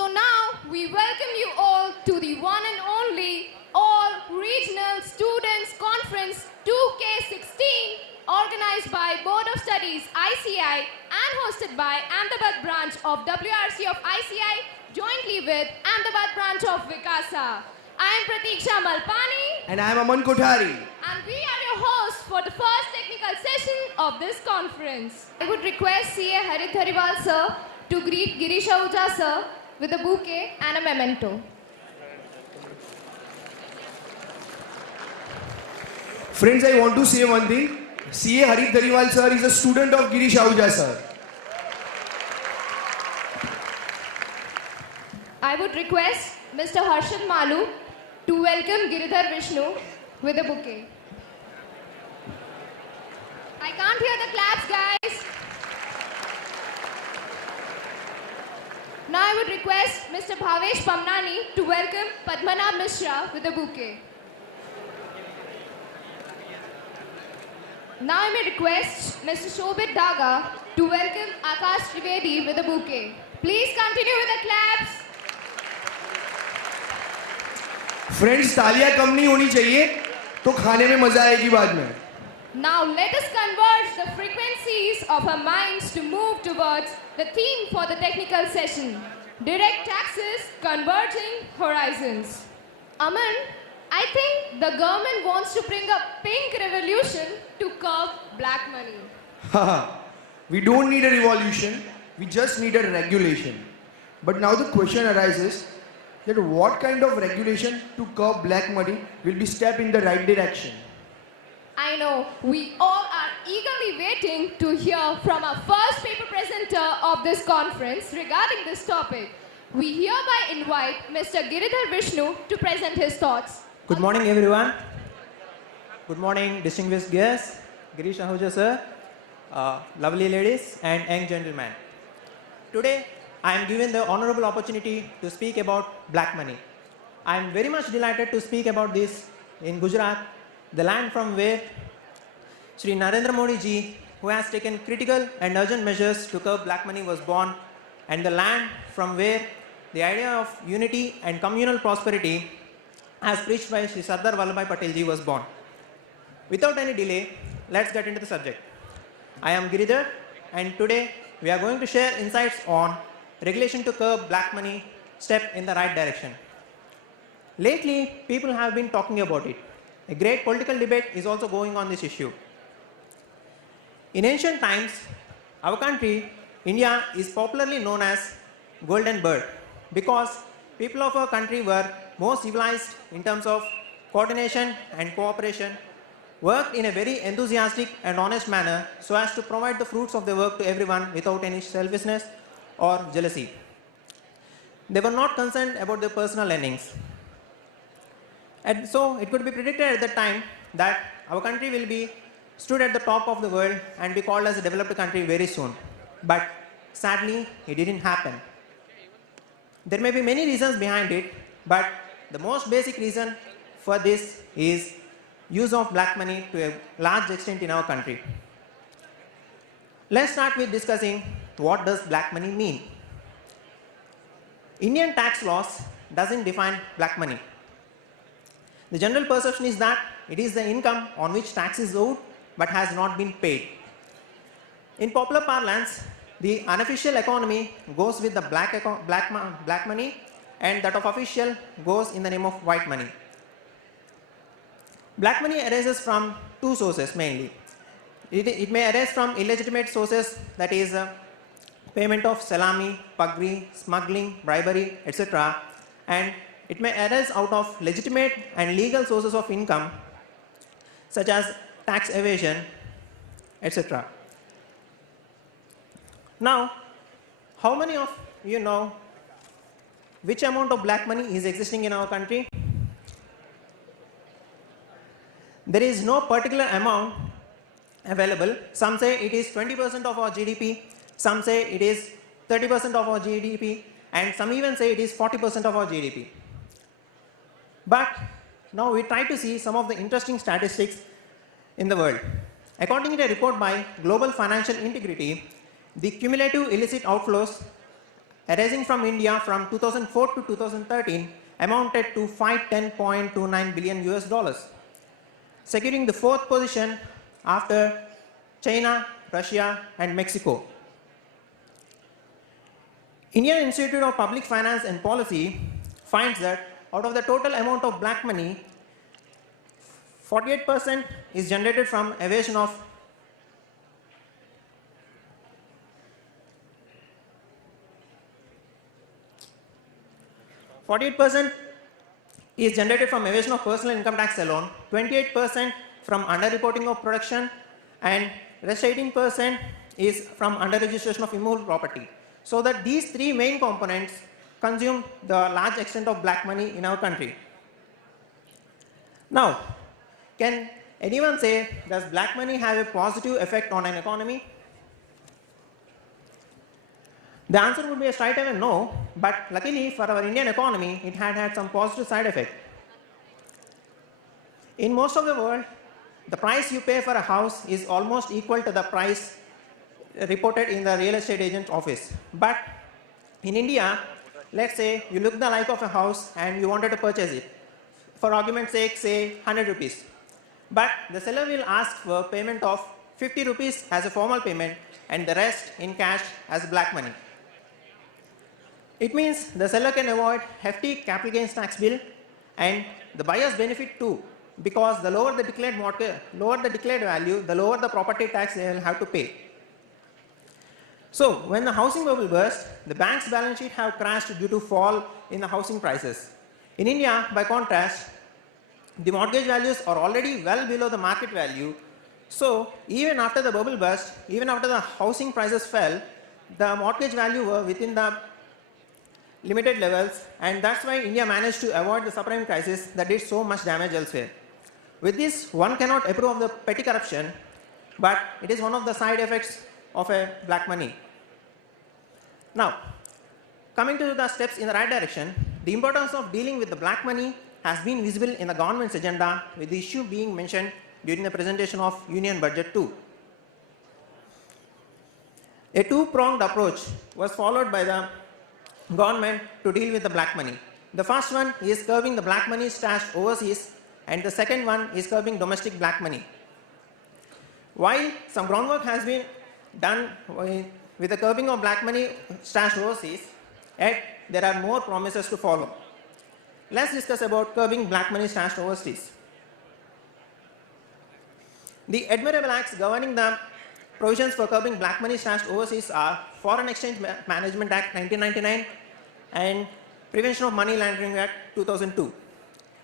So now we welcome you all to the one and only All Regional Students Conference 2K16 organized by Board of Studies ICI and hosted by Ahmedabad branch of WRC of ICI jointly with Ahmedabad branch of Vikasa. I am Pratiksha Malpani. And I am Aman Kothari. And we are your hosts for the first technical session of this conference. I would request CA Harit Dhariwal sir to greet Girish Ahuja sir with a bouquet and a memento. Friends, I want to say one thing. CA Harit Dhariwal sir is a student of Girish Ahuja sir. I would request Mr. Harshad Malu to welcome Giridhar Vishnu with a bouquet. I can't hear the claps, guys. Now I would request Mr. Bhavesh Pamnani to welcome Padmanabh Mishra with a bouquet. Now I may request Mr. Shobhit Daga to welcome Akash Trivedi with a bouquet. Please continue with the claps. Friends, तालियां कम नहीं होनी चाहिए तो खाने में मजा आएगी बाद में. Now let us converge the frequencies of our minds to move towards the theme for the technical session. Direct taxes converging horizons. Aman, I think the government wants to bring a pink revolution to curb black money. We don't need a revolution, we just need a regulation. But now the question arises that what kind of regulation to curb black money will be step in the right direction? I know, we all are eagerly waiting to hear from our first paper presenter of this conference regarding this topic. We hereby invite Mr. Giridhar Vishnu to present his thoughts. Good morning, everyone. Good morning, distinguished guests, Girish Ahuja sir, lovely ladies and young gentlemen. Today, I am given the honorable opportunity to speak about black money. I am very much delighted to speak about this in Gujarat, the land from where Shri Narendra Modi ji, who has taken critical and urgent measures to curb black money, was born, and the land from where the idea of unity and communal prosperity as preached by Shri Sardar Vallabhbhai Patel ji was born. Without any delay, let's get into the subject. I am Giridhar, and today we are going to share insights on regulation to curb black money, step in the right direction. Lately, people have been talking about it. A great political debate is also going on this issue. In ancient times, our country, India, is popularly known as Golden Bird because people of our country were more civilized in terms of coordination and cooperation, worked in a very enthusiastic and honest manner so as to provide the fruits of their work to everyone without any selfishness or jealousy. They were not concerned about their personal earnings. And so it could be predicted at that time that our country will be stood at the top of the world and be called as a developed country very soon. But sadly, it didn't happen. There may be many reasons behind it, but the most basic reason for this is use of black money to a large extent in our country. Let's start with discussing what does black money mean. Indian tax laws doesn't define black money. The general perception is that it is the income on which tax is owed but has not been paid. In popular parlance, the unofficial economy goes with the black money, and that of official goes in the name of white money. Black money arises from two sources mainly. It may arise from illegitimate sources, that is payment of salami, pagri, smuggling, bribery, etc. And it may arise out of legitimate and legal sources of income such as tax evasion, etc. Now, how many of you know which amount of black money is existing in our country? There is no particular amount available. Some say it is 20% of our GDP, some say it is 30% of our GDP, and some even say it is 40% of our GDP. But now we try to see some of the interesting statistics in the world. According to a report by Global Financial Integrity, the cumulative illicit outflows arising from India from 2004 to 2013 amounted to 510.29 billion US dollars, securing the fourth position after China, Russia, and Mexico. Indian Institute of Public Finance and Policy finds that out of the total amount of black money, 48% is generated from evasion of 48% is generated from evasion of personal income tax alone, 28% from underreporting of production, and rest 18% is from under-registration of immovable property. So that these three main components consume the large extent of black money in our country. Now, can anyone say, does black money have a positive effect on an economy? The answer would be a straight away no, but luckily for our Indian economy, it had some positive side effect. In most of the world, the price you pay for a house is almost equal to the price reported in the real estate agent office. But in India, let's say you look the like of a house and you wanted to purchase it. For argument's sake, say 100 rupees. But the seller will ask for payment of 50 rupees as a formal payment and the rest in cash as black money. It means the seller can avoid hefty capital gains tax bill, and the buyers benefit too, because the lower the declared value, the lower the property tax they will have to pay. So when the housing bubble burst, the bank's balance sheet have crashed due to fall in the housing prices. In India, by contrast, the mortgage values are already well below the market value. So even after the bubble burst, even after the housing prices fell, the mortgage value were within the limited levels, and that's why India managed to avoid the subprime crisis that did so much damage elsewhere. With this, one cannot approve of the petty corruption, but it is one of the side effects of a black money. Now, coming to the steps in the right direction, the importance of dealing with the black money has been visible in the government's agenda, with the issue being mentioned during the presentation of Union Budget 2. A two-pronged approach was followed by the government to deal with the black money. The first one is curbing the black money stashed overseas, and the second one is curbing domestic black money. While some groundwork has been done with the curbing of black money stashed overseas, yet there are more promises to follow. Let's discuss about curbing black money stashed overseas. The admirable acts governing the provisions for curbing black money stashed overseas are Foreign Exchange Management Act 1999 and Prevention of Money Laundering Act 2002.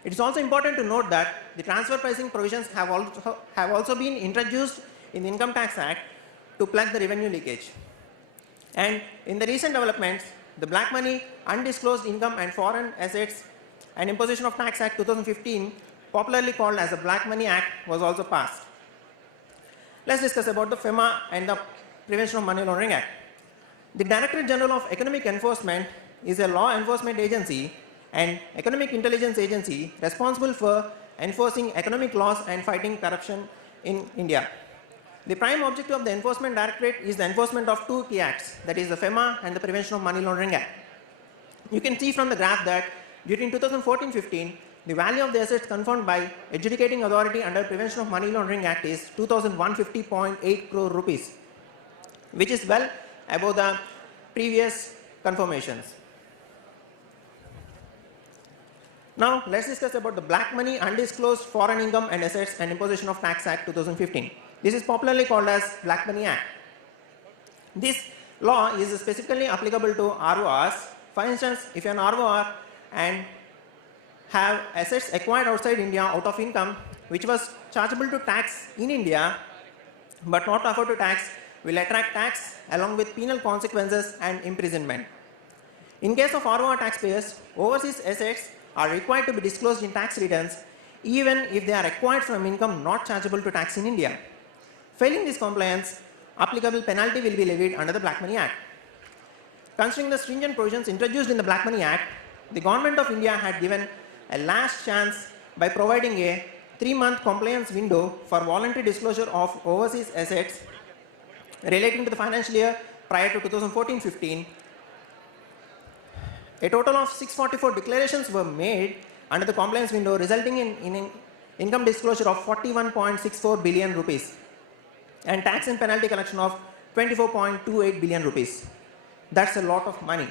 It is also important to note that the transfer pricing provisions have also been introduced in the Income Tax Act to plug the revenue leakage. And in the recent developments, the Black Money, Undisclosed Income and Foreign Assets and Imposition of Tax Act 2015, popularly called as the Black Money Act, was also passed. Let's discuss about the FEMA and the Prevention of Money Laundering Act. The Directorate General of Economic Enforcement is a law enforcement agency and economic intelligence agency responsible for enforcing economic laws and fighting corruption in India. The prime objective of the Enforcement Directorate is the enforcement of two key acts, that is the FEMA and the Prevention of Money Laundering Act. You can see from the graph that during 2014-15, the value of the assets confirmed by adjudicating authority under Prevention of Money Laundering Act is 2,150.8 crore rupees, which is well above the previous confirmations. Now, let's discuss about the Black Money, Undisclosed Foreign Income and Assets and Imposition of Tax Act 2015. This is popularly called as Black Money Act. This law is specifically applicable to RORs. For instance, if you are an ROR and have assets acquired outside India out of income which was chargeable to tax in India but not offered to tax, will attract tax along with penal consequences and imprisonment. In case of ROR taxpayers, overseas assets are required to be disclosed in tax returns even if they are acquired from income not chargeable to tax in India. Failing this compliance, applicable penalty will be levied under the Black Money Act. Considering the stringent provisions introduced in the Black Money Act, the Government of India had given a last chance by providing a 3-month compliance window for voluntary disclosure of overseas assets relating to the financial year prior to 2014-15 A total of 644 declarations were made under the compliance window, resulting in income disclosure of 41.64 billion rupees and tax and penalty collection of 24.28 billion rupees. That's a lot of money.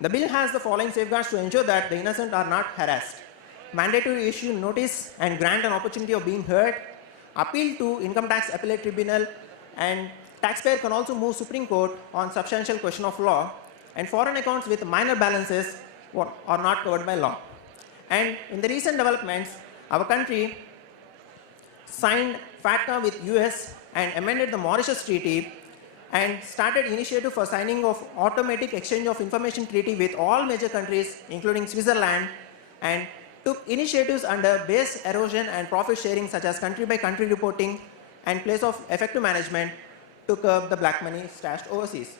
The bill has the following safeguards to ensure that the innocent are not harassed. Mandatory issue notice and grant an opportunity of being heard, appeal to income tax appellate tribunal, and taxpayer can also move Supreme Court on substantial question of law, and foreign accounts with minor balances are not covered by law. And in the recent developments, our country signed FATCA with US and amended the Mauritius Treaty and started initiative for signing of automatic exchange of information treaty with all major countries including Switzerland, and took initiatives under base erosion and profit sharing such as country by country reporting and place of effective management to curb the black money stashed overseas.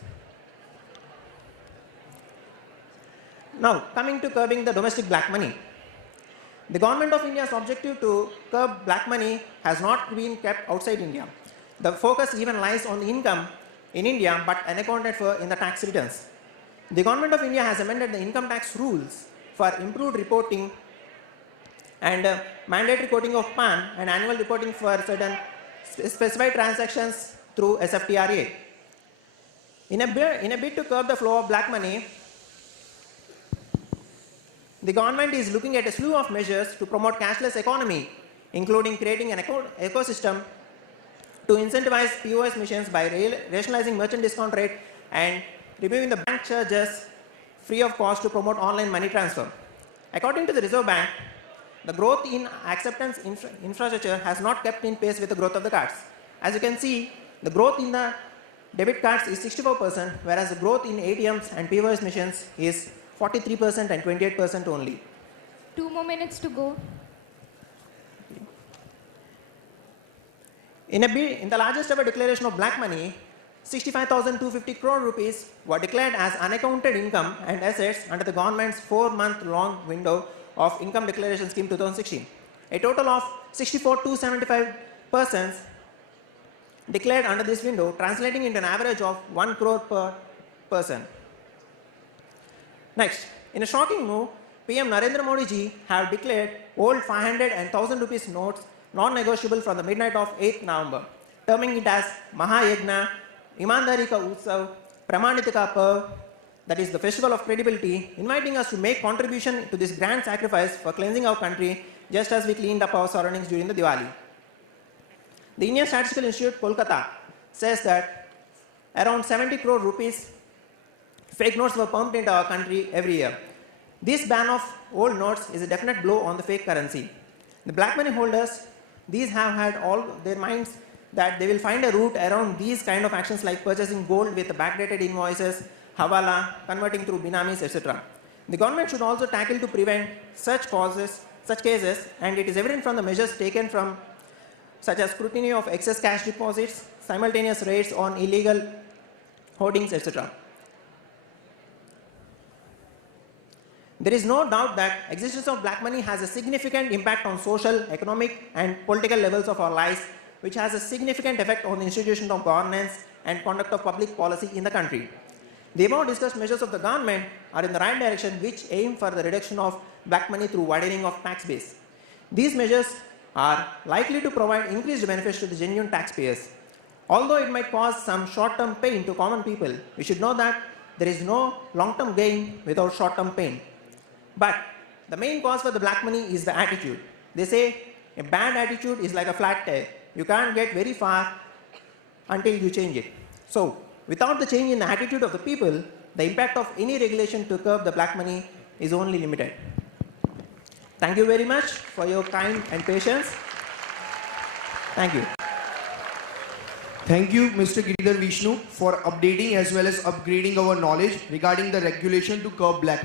Now coming to curbing the domestic black money. The government of India's objective to curb black money has not been kept outside India. The focus even lies on the income in India but unaccounted for in the tax returns. The government of India has amended the income tax rules for improved reporting and mandatory quoting of PAN and annual reporting for certain specified transactions through SFTRA. In a bid to curb the flow of black money, the government is looking at a slew of measures to promote cashless economy, including creating an ecosystem to incentivize POS machines by rationalizing merchant discount rate and removing the bank charges free of cost to promote online money transfer. According to the Reserve Bank, the growth in acceptance infrastructure has not kept in pace with the growth of the cards. As you can see, the growth in the debit cards is 64%, whereas the growth in ATMs and POS machines is 43% and 28% only. 2 more minutes to go. In the largest ever declaration of black money, 65,250 crore rupees were declared as unaccounted income and assets under the government's 4-month-long window of income declaration scheme 2016. A total of 64,275 persons declared under this window, translating into an average of 1 crore per person. Next, in a shocking move, PM Narendra Modi ji have declared old 500 and 1000 rupees notes non-negotiable from the midnight of 8th November, terming it as Mahayagna, Imandari Ka Utsav, Pramanita Ka Parv, that is the festival of credibility, inviting us to make contribution to this grand sacrifice for cleansing our country just as we cleaned up our surroundings during the Diwali. The Indian Statistical Institute, Kolkata, says that around 70 crore rupees fake notes were pumped into our country every year. This ban of old notes is a definite blow on the fake currency. The black money holders, these have had all their minds that they will find a route around these kind of actions like purchasing gold with backdated invoices, hawala, converting through binamis, etc. The government should also tackle to prevent such cases, and it is evident from the measures taken from such as scrutiny of excess cash deposits, simultaneous raids on illegal hoardings, etc. There is no doubt that existence of black money has a significant impact on social, economic and political levels of our lives, which has a significant effect on the institution of governance and conduct of public policy in the country. The above discussed measures of the government are in the right direction, which aim for the reduction of black money through widening of tax base. These measures are likely to provide increased benefits to the genuine taxpayers. Although it might cause some short-term pain to common people, we should know that there is no long-term gain without short-term pain. But the main cause for the black money is the attitude. They say a bad attitude is like a flat tire. You can't get very far until you change it. So, without the change in the attitude of the people, the impact of any regulation to curb the black money is only limited. Thank you very much for your time and patience. Thank you. Thank you, Mr. Giridhar Vishnu, for updating as well as upgrading our knowledge regarding the regulation to curb black money.